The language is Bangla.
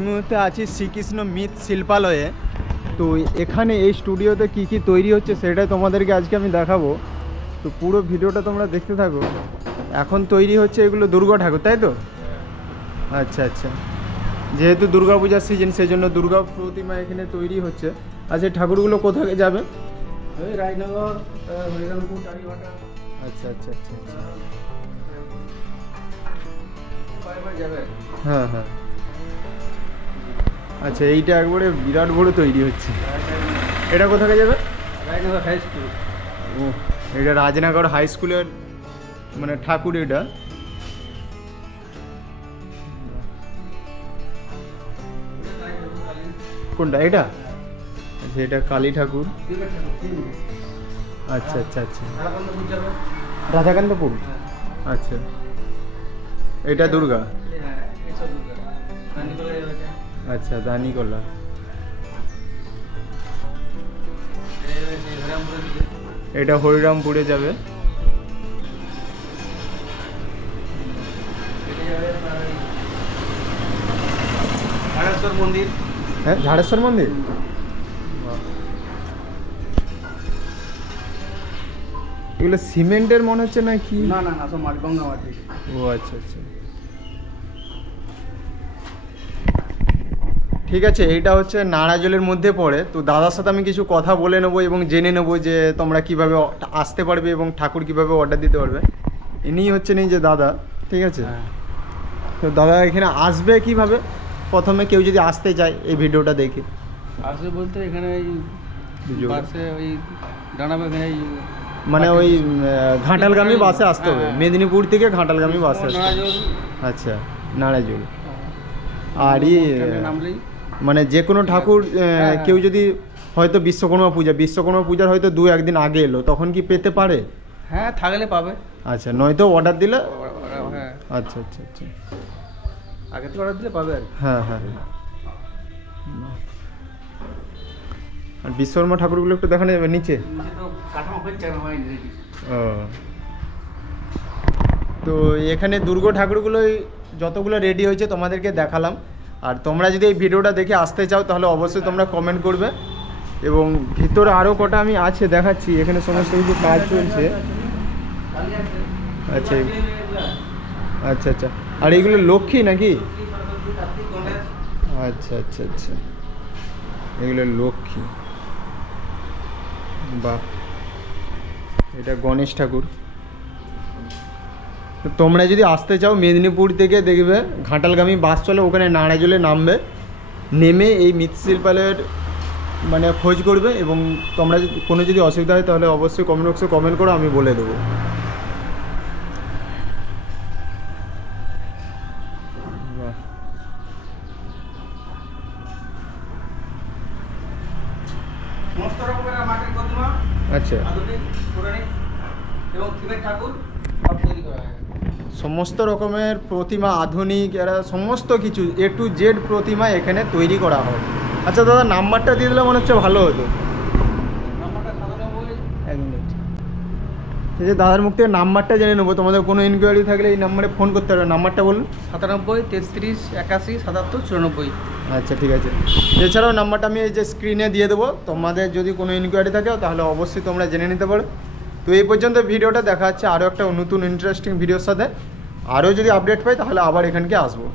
এই মুহূর্তে আছি শ্রীকৃষ্ণ মিথ শিল্পালয়ে। তো এখানে এই স্টুডিওতে কি কি তৈরি হচ্ছে সেটাই তোমাদেরকে আজকে আমি দেখাবো। তো পুরো ভিডিওটা তোমরা দেখতে থাকো। এখন তৈরি হচ্ছে এগুলো দুর্গা ঠাকুর, তাই তো? আচ্ছা আচ্ছা, যেহেতু দুর্গা পূজার সিজন সেই জন্য দুর্গা প্রতিমা এখানে তৈরি হচ্ছে। আচ্ছা, ঠাকুরগুলো কোথায় যাবে? ওই রায়নগর, হরিরামপুর, টালিভাটা। আচ্ছা আচ্ছা আচ্ছা আচ্ছা, যাবে। হ্যাঁ হ্যাঁ। আচ্ছা, এইটা একবারে বিরাট বড় তৈরি হচ্ছে। এটা কোথায় যাবে? Raynagar high school. ও, এটা রাজনগর হাই স্কুলের মানে ঠাকুর। এটা কোনটা? এটা? আচ্ছা, এটা কালী ঠাকুর। আচ্ছা আচ্ছা আচ্ছা, রাধাকান্তপুর। আচ্ছা, এটা দুর্গা। আচ্ছা, দানিকলা। এটা হরিরামপুরে যাবে। ঝাড়েশ্বর মন্দির। হ্যাঁ, ঝাড়েশ্বর মন্দির। এগুলো সিমেন্টের মনে হচ্ছে না কি? না না না, সব মাটি, গঙ্গা মাটি। ও আচ্ছা আচ্ছা, ঠিক আছে। এইটা হচ্ছে নাড়াজলের মধ্যে পড়ে। তো দাদার সাথে আমি কিছু কথা বলে নেবো এবং জেনে নেবো যে তোমরা কিভাবে আসতে পারবে এবং ঠাকুর কিভাবে অর্ডার দিতে পারবে। ইনিই হচ্ছেন এই যে দাদা, ঠিক আছে? তো দাদা এখানে আসবে কিভাবে? প্রথমে কেউ যদি আসতে চায় এই ভিডিওটা দেখে আসবে বলতে এখানে ওই বাসে ওই দাঁড়াবে, এখানে মানে ওই ঘাটালগামী বাসে আসতে হবে। মেদিনীপুর থেকে ঘাটালগামী বাসে আসতে হবে। নারাজল। আচ্ছা, নাড়াজল। আর নামলেই মানে যে কোনো ঠাকুর কেউ যদি হয়তো বিশ্বকর্মা পূজার হয়তো 2-1 দিন আগে এলো, তখন কি পেতে পারে? হ্যাঁ, থাকলে পাবে। আচ্ছা, নয়তো অর্ডার দিলে? হ্যাঁ, আচ্ছা আচ্ছা আচ্ছা, আগে থেকে অর্ডার দিলে পাবে আর কি। হ্যাঁ হ্যাঁ। আর বিশ্বকর্মা ঠাকুরগুলো একটু দেখানো যাবে নিচে? নিচে তো কাঠামো হচ্ছে না, হয়নি রেডি। ও, তো এখানে দুর্গা ঠাকুরগুলোই যতগুলো রেডি হয়েছে তোমাদেরকে দেখালাম। আর তোমরা যদি এই ভিডিওটা দেখে আসতে চাও তাহলে অবশ্যই তোমরা কমেন্ট করবে। এবং ভিতরে আরও কটা আমি আছে দেখাচ্ছি, এখানে সমস্ত কিছু কাজ চলছে। আচ্ছা আচ্ছা আচ্ছা, আর এইগুলো লক্ষ্মী নাকি? আচ্ছা আচ্ছা আচ্ছা, এগুলো লক্ষ্মী। বাহ, এটা গণেশ ঠাকুর। তো তোমরা যদি আসতে চাও মেদিনীপুর থেকে দেখবে ঘাটালগামী বাস চলে, ওখানে নাড়াজলে নামবে। নেমে এই মৃৎশিল্পালয়ের মানে খোঁজ করবে এবং তোমরা কোনো যদি অসুবিধা হয় তাহলে অবশ্যই কমেন্ট বক্সে কমেন্ট করো, আমি বলে দেবো। সমস্ত রকমের মাটির প্রতিমা, আচ্ছা, আধুনিক, পৌরাণিক এবং থিমের ঠাকুর সব তৈরি করা হয়। সমস্ত রকমের প্রতিমা, আধুনিক, এরা সমস্ত কিছু A to Z প্রতিমা এখানে তৈরি করা হয়। আচ্ছা দাদা, নাম্বারটা দিয়ে দিলে মনে হচ্ছে ভালো হতো। নাম্বারটা 97। 1 মিনিট, এই যে দাদার মুখ থেকে নাম্বারটা জেনে নেবো। তোমাদের কোনো ইনকোয়ারি থাকলে এই নাম্বারে ফোন করতে হবে। নাম্বারটা বলুন। 97 33 81 77 94। আচ্ছা, ঠিক আছে। এছাড়াও নাম্বারটা আমি এই যে স্ক্রিনে দিয়ে দেবো। তোমাদের যদি কোনো ইনকোয়ারি থাকে তাহলে অবশ্যই তোমরা জেনে নিতে পারো। তো এই পর্যন্ত ভিডিওটা দেখা হচ্ছে আরও একটা নতুন ইন্টারেস্টিং ভিডিওর সাথে। আরও যদি আপডেট পাই তাহলে আবার এখানকে আসবো।